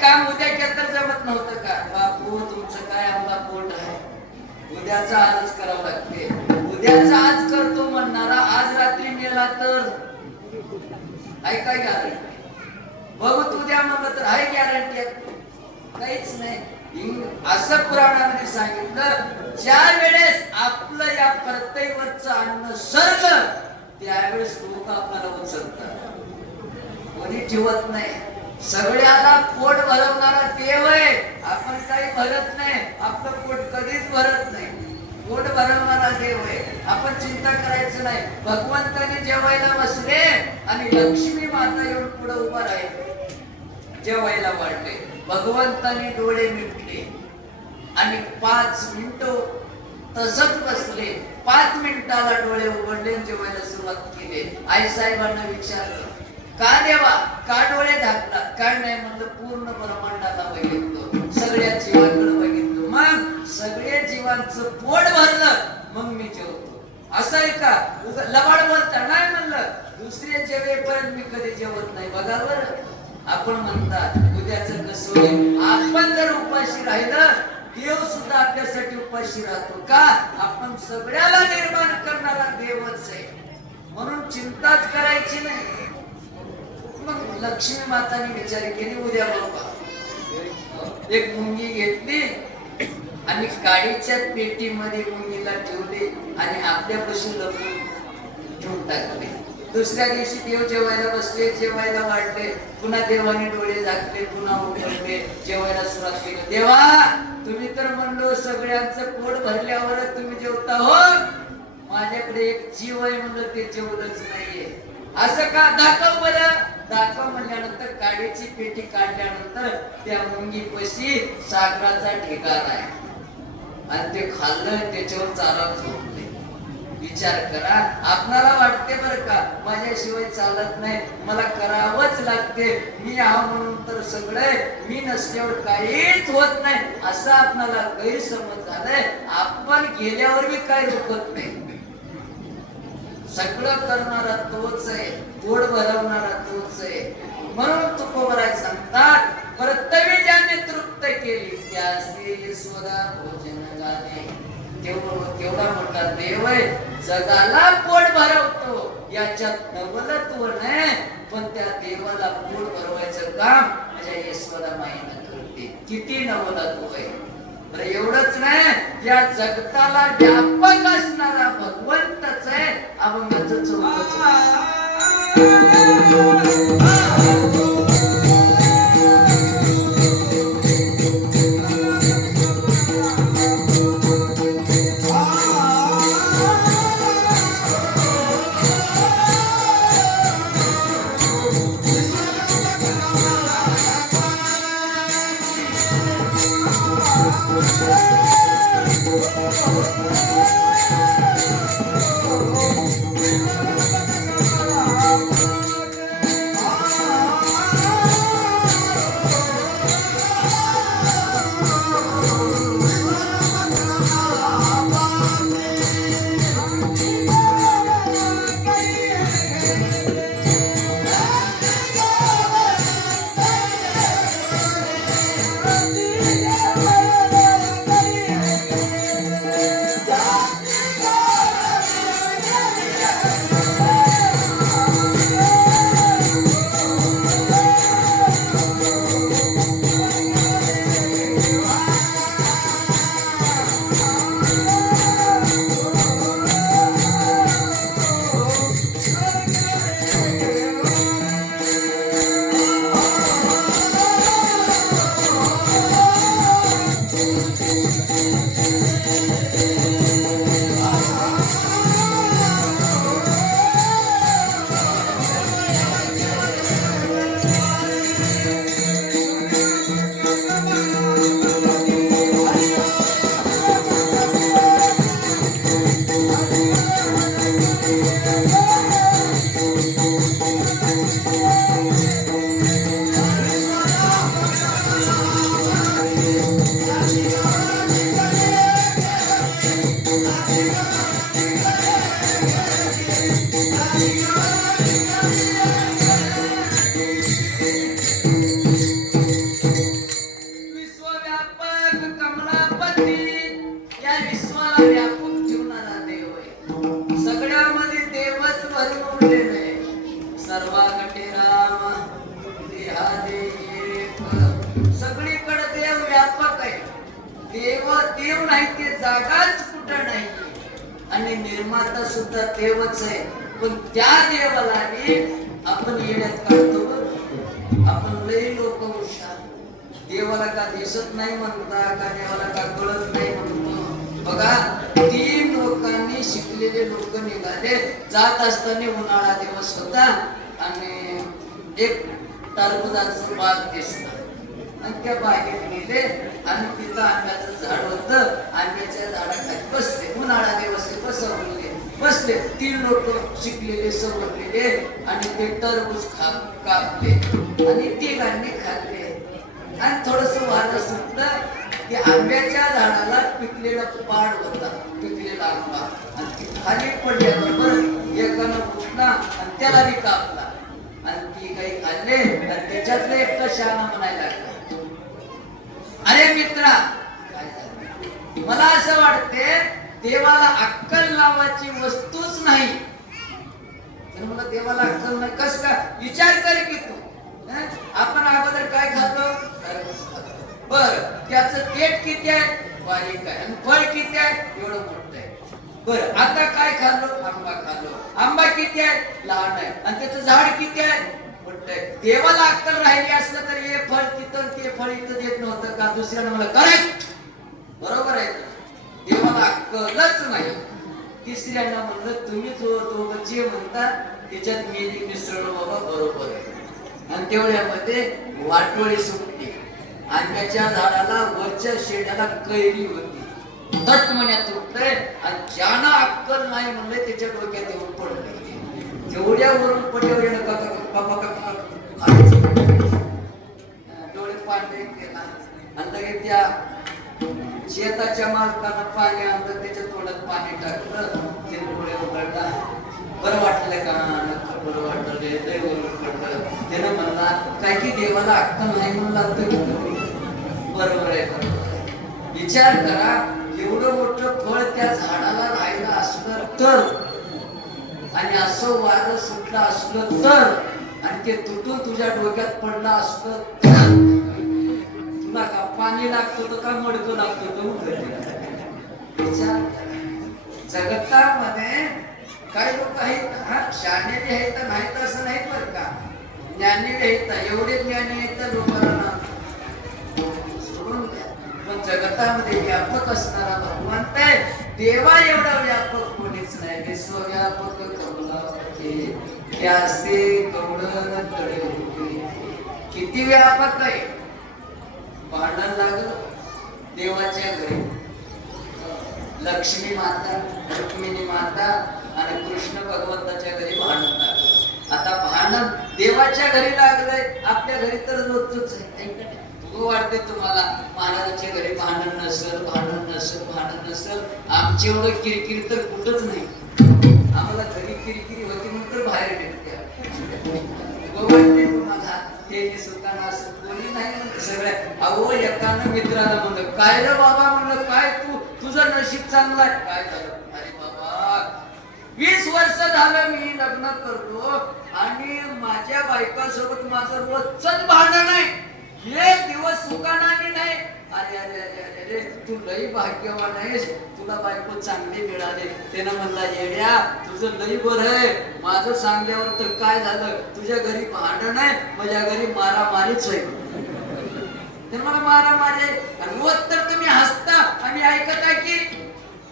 काम उद्या केलं तर जमत नव्हतं का. बापू तुमचं काय आम्हाला पोट आहे, उद्याचा आजच करावं लागते. उद्याचा आज करतो म्हणणारा आज रात्री मेला तर ऐकाय घ्या. बघू तू द्या म्हणलं तर आहे गॅरंटी काहीच नाही. असं पुराणामध्ये सांगितलं ज्या वेळेस आपलं या परतईवरचं अन्न सरलं त्यावेळेस लोक आपल्याला उचलतात, कोणी ठेवत नाही. सगळ्याला पोट भरवणारा देव आहे. आपण काही भरत नाही, आपलं पोट कधीच भरत नाही. पोट भरवणारा देव आहे. आपण चिंता करायचं नाही. भगवंताने जेवायला बसले आणि लक्ष्मी माता येऊन पुढे उभा राहिले, जेवायला वाढले. भगवंताने डोळे मिटले आणि 5 मिनिटं तसंच बसले. 5 मिनिटाला डोळे उघडले, जेवायला सुरुवात केली. आई साहेबांना विचारलं का देवा, का डोळे झाकला? काय नाही म्हणलं, पूर्ण ब्रह्मांडाला बघितलं, सगळ्या जीवांकडे बघितलं, मग सगळ्या जीवांचं पोट भरलं, मग मी जेवतो. असं आहे का? लबाड बोलता नाही म्हणलं, दुसऱ्या जेवेपर्यंत मी कधी जेवत नाही. बघा बरं, आपण म्हणतात उद्याचं कसं होईल. आपण जर उपाशी राहिलं, देव सुद्धा आपल्यासाठी उपाशी राहतो. का? आपण सगळ्याला निर्माण करणारा देवच आहे, म्हणून चिंताच करायची नाही. मग लक्ष्मी माताने विचार केली, उद्या बाबा एक मुंगी घेतली आणि काडीच्या पेटीमध्ये मुंगीला ठेवली आणि आपल्यापासून लपून ठेवून टाकले. दुसऱ्या दिवशी देव जेवायला बसले, जेवायला वाढले, पुन्हा देवाने डोळे झाकले, पुन्हा उठवले, जेवायला सुरुवात केली. देवा, तुम्ही तर म्हणलो सगळ्यांचं पोट भरल्यावर तुम्ही जेवता हो, माझ्याकडे एक जीव आहे म्हणलं, ते जेवलंच नाहीये. असं का? दाखव बरं. दाखव म्हणल्यानंतर काडीची पेटी काढल्यानंतर त्या मुंगीपाशी सागराचा ढिगारा आहे आणि ते खाल्लं, त्याच्यावर चारा झोपले. विचार करा, आपणाला वाटते बरं का माझ्याशिवाय चालत नाही, मला करावंच लागते, मी आहो म्हणून तर सगळे, मी नसल्यावर काहीच होत नाही, असं आपणाला गैरसमज झालाय. आपण गेल्यावर मी काय रोखत नाही. सगळं करणारा तोच आहे, पोट भरवणारा तोच आहे. म्हणून तुकोबराय सांगतात, कर्तव्य ज्याने तृप्त केली त्यासे यशोदा भोजन झाले. केवढा मोठा देव आहे, जगाला पोट भरवतो, याच्यात नवलत्व नाही, पण त्या देवाला पोट भरवायचं काम माझ्या यशोदा माईनं करते. किती नवलत्व आहे. तर एवढंच नाही, या जगताला व्यापक असणारा भगवंतच आहे. अभंगाचं चौकच देव नाही ते जागाच कुठं नाही आणि निर्माता सुद्धा देवच आहे. पण त्या देवाला आपण येण्यात काढतो. आपण लई लोक हुशार, देवाला का दिसत नाही म्हणता का, देवाला का कळत नाही म्हणतो. बघा 3 लोकांनी शिकलेले लोक निघाले. जात असताना उन्हाळा दिवस होता आणि एक टरबुजाचं बाग दिसला आणि त्या बागेत गेले आणि तिथं आंब्याचं झाड होतं. आंब्याच्या झाडाखाली बसले. उन्हाळा दिवस बसवले बसले. 3 लोक शिकलेले सवरलेले आणि ते टरबूज कापले आणि तिघांनी खाल्ले आणि थोडस वारं सुटलं की आंब्याच्या झाडाला पिकलेला पाड होता, पिकलेला आंबा आणि ती खाली पडल्याबरोबर एकानं उठला आणि त्याला बी कापला आणि ती काही खाल्ले आणि त्याच्यातलं एक शहाणा म्हणायला लागला, अरे मित्रा काय झालं? मला असं वाटते देवाला अक्कल नावाची वस्तूच नाही. तर मला देवाला अक्कल नाही कस का? विचार कर की तू आपण अगोदर काय खातो? बर त्याचं पेट किती आहे? बारीक आहे. आणि फळ किती आहे? एवढं मोठं आहे. बर आता काय खाल्लो? आंबा खाल्लो. आंबा किती आहे? लहान आहे. आणि त्याचं झाड किती आहे? मोठं आहे. देवाला अक्कल राहिली असलं तर हे फळ तिथं ते फळ इथं देत नव्हतं का? दुसऱ्यानं मला करेक्ट बरोबर आहे. देवाला अक्कलच नाही. तिसऱ्यांना म्हणलं तुम्ही दोघं जे म्हणता त्याच्यात मी मिसळलो बाबा बरोबर आहे. आणि तेवढ्यामध्ये वाटोळी सुटली. आंब्याच्या झाडाला वरच्या शेड्याला कैरी होती. तट मण्यात तुटलंय आणि ज्यानं अक्कल नाही म्हणले त्याच्या डोक्यात येऊन पडले. तेवढ्यावरून पडल्यावर डोळे पांढरे केला आणि लगेच त्या शेताच्या मालकानं पाणी आणलं, त्याच्या तोंडात पाणी टाकलं, ते डोळे उघडला. बरं वाटलं का? बरं वाटलं. लय वरून पडलं. त्यानं म्हणला काय की देवाला अक्कल नाही म्हणला तर बरोबर आहे, बरोबर आहे. विचार करा एवढं मोठं फळ त्या झाडाला राहिलं असलं तर आणि असं वारं सुटलं असलं तर आणि ते तुटून तुझ्या डोक्यात पडलं असलं तर तुला का पाणी लागतं तर का मडकं लागतं तर विचार करा. जगतामध्ये काही लोक आहेत हा शहाणे बी आहेत नाहीत असं नाही बरं का, ज्ञानी बी आहेत. एवढे ज्ञानी आहेत लोकांना सोडून द्या. पण जगतामध्ये व्यापक असणारा भगवंत आहे. देवा एवढा व्यापक कोणीच नाही. विश्वव्यापक कमलापती त्यासे कवळण तळे किती व्यापक आहे. भांडण लागलं देवाच्या घरी. लक्ष्मी माता, रुक्मिणी माता आणि कृष्ण भगवंताच्या घरी भांडण लागलं. आता भांडण देवाच्या घरी लागलंय, आपल्या घरी तर रोजच आहे. वाटते तुम्हाला महाराजांच्या घरी भांडण नसेल, भांडण नसेल, भांडण नसेल. आमची एवढं किरकिरी तर कुठंच नाही. आम्हाला घरी किरकिरी होती म्हणून तर बाहेर निघते. तुम्हाला ते सुद्धा असं कोणी नाही म्हणत. सगळ्या अहो एकानं मित्राला म्हणलं काय रे बाबा, म्हणलं काय तुझं नशीब चांगलं आहे. काय झालं? अरे बाबा 20 वर्ष झालं मी लग्न करतो आणि माझ्या बायकोसोबत माझं रोजच भांडण आहे. एक दिवस सुखाना नाही. अरे अरे अरे अरे तू लई भाग्यवान आहेस, तुला बायको चांगली मिळाली. त्यानं म्हणला येड्या तुझं लई बरं आहे. माझं सांगल्यावर तर काय झालं, तुझ्या घरी भांडण आहे, माझ्या घरी मारामारीच आहे. तर मला मारामारी आहे आणि रोज तर तुम्ही हसता आणि ऐकता की.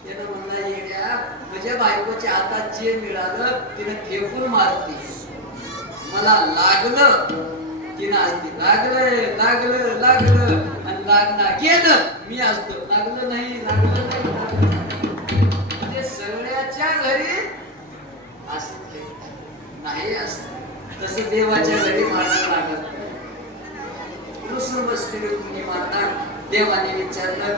त्यानं म्हणला येड्या माझ्या बायकोच्या हातात जे मिळालं तिने फेकून मारते. मला लागलं तिनं असते. लागलं लागलं लागलं आणि लागणार गेलं मी असतो. लागलं नाही लागलं नाही. ते सगळ्याच्या घरी असत नाही असत. तसं देवाच्या घरी भांडण लागत. रुसून बसलेली तुम्ही माता. देवाने विचारलं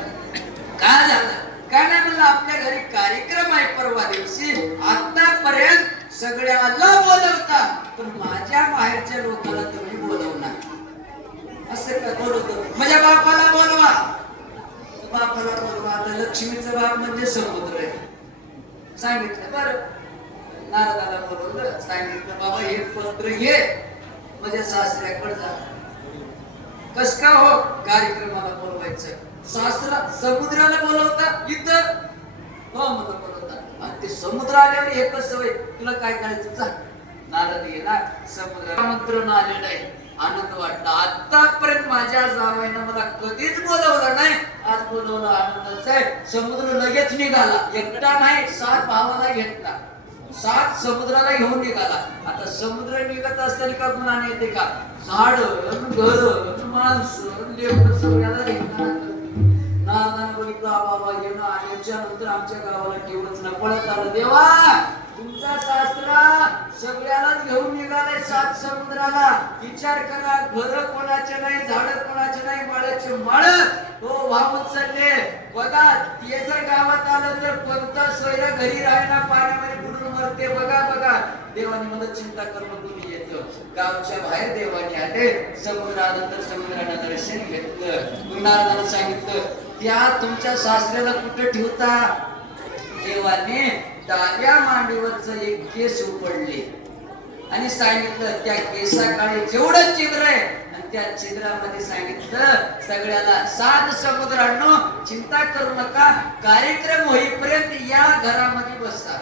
काय झालं? काय नाही म्हणलं आपल्या घरी कार्यक्रम आहे परवा दिवशी. आतापर्यंत सगळ्याला बोलवता पण माझ्या बाहेरच्या लोकांना तुम्ही बोलवणार. असं का बोलवतो? माझ्या बापाला बोलवा. बापाला बोलवा. आता लक्ष्मीचं बाप म्हणजे समुद्र आहे. सांगितलं बरं. नारदाला बोलवलं. सांगितलं बाबा हे पत्र घे माझ्या सासऱ्याकडे जा. कस का हो कार्यक्रमाला बोलवायचं? सासरा समुद्राला बोलवता इथं हो मला बोलवता आणि ते समुद्र आल्यावर एकच सवय तुला काय करायचं जा नारद गेला समुद्राला मंत्रण आलेलं आहे आनंद वाटला आतापर्यंत माझ्या जावयानं मला कधीच बोलवलं नाही आज बोलवलं आनंदाचं आहे समुद्र लगेच निघाला एकटा नाही 7 भावाला घेतला 7 समुद्राला घेऊन निघाला आता समुद्र निघत असताना का गुन्हा येते का झाड घर माणसं लेकरं सगळ्याला घेतला नारदाने बघितलं बाबा येणं आल्याच्या नंतर आमच्या गावाला ठेवूच न पळत आलं देवा तुमचा सासरा सगळ्यालाच घेऊन निघालाय 7 समुद्राला विचार करा घर कोणाचे नाही झाड कोणाचे नाही माळ्याचे माळ हो वाहून चालले बघा ते जर गावात आलं तर कोणता सोयरा घरी राहायला पाण्यामध्ये बुडून मरते बघा बघा देवाने मला चिंता करणं कोणी येतं गावच्या बाहेर देवाने आले समुद्रानंतर समुद्रानं दर्शन घेतलं नारदाने सांगितलं त्या तुमच्या सासऱ्याला कुठे ठेवता देवाने डाव्या मांडीवरच एक केस उपडले आणि सांगितलं त्या केसाकाळी जेवढं छिद्र आहे आणि त्या छिद्रामध्ये सांगितलं सगळ्याला 7 समुद्रांनो चिंता करू नका कार्यक्रम होईपर्यंत या घरामध्ये बसा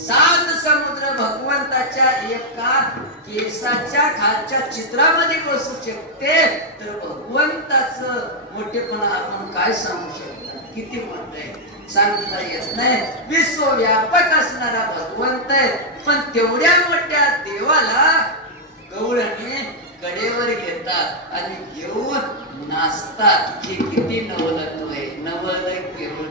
7 समुद्र भगवंताच्या एका केसाच्या खालच्या चित्रामध्ये बसू शकते तर भगवंताचं मोठेपणा आपण काय सांगू शकतो किती मोठं आहे सांगता येत नाही विश्वव्यापक असणारा भगवंत आहे पण तेवढ्या मोठ्या देवाला गवळणी कडेवर घेतात आणि घेऊन नाचतात हे किती नवलत्व आहे नवल केवळ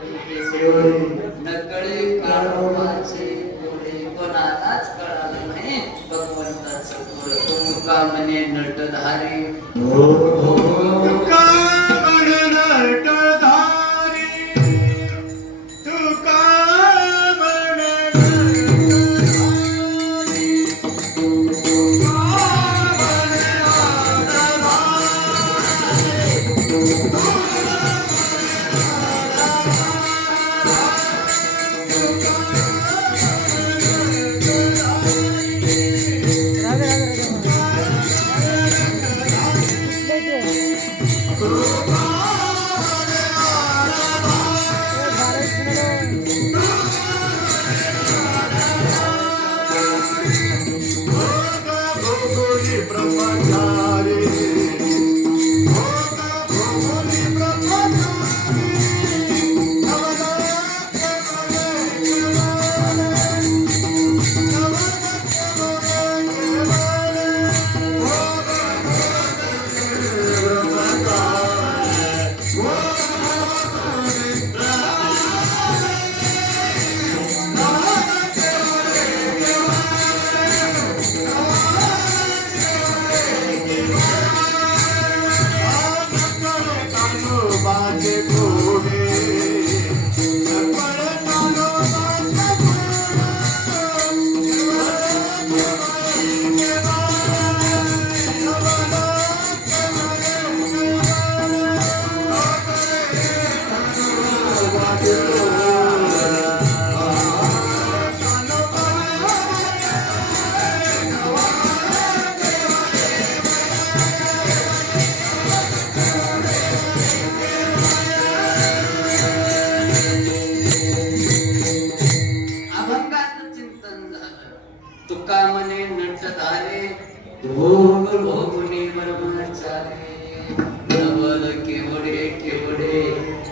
नकळे काळोबाचे डोळे कोणालाच कळालं नाही भगवंताचं तुका म्हणे नटधारी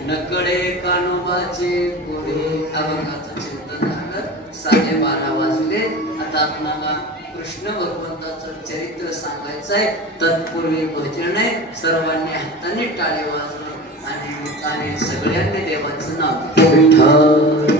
नकडे कानोबाचे कोडे अभंगाचं चिंतन झालं 12:30 वाजले आता आपणाला कृष्ण भगवंताचं चरित्र सांगायचं आहे तत्पूर्वी भजन आहे सर्वांनी हाताने टाळे वाजवून आणि मुखाने सगळ्यांनी देवाचं नाव विठ्ठल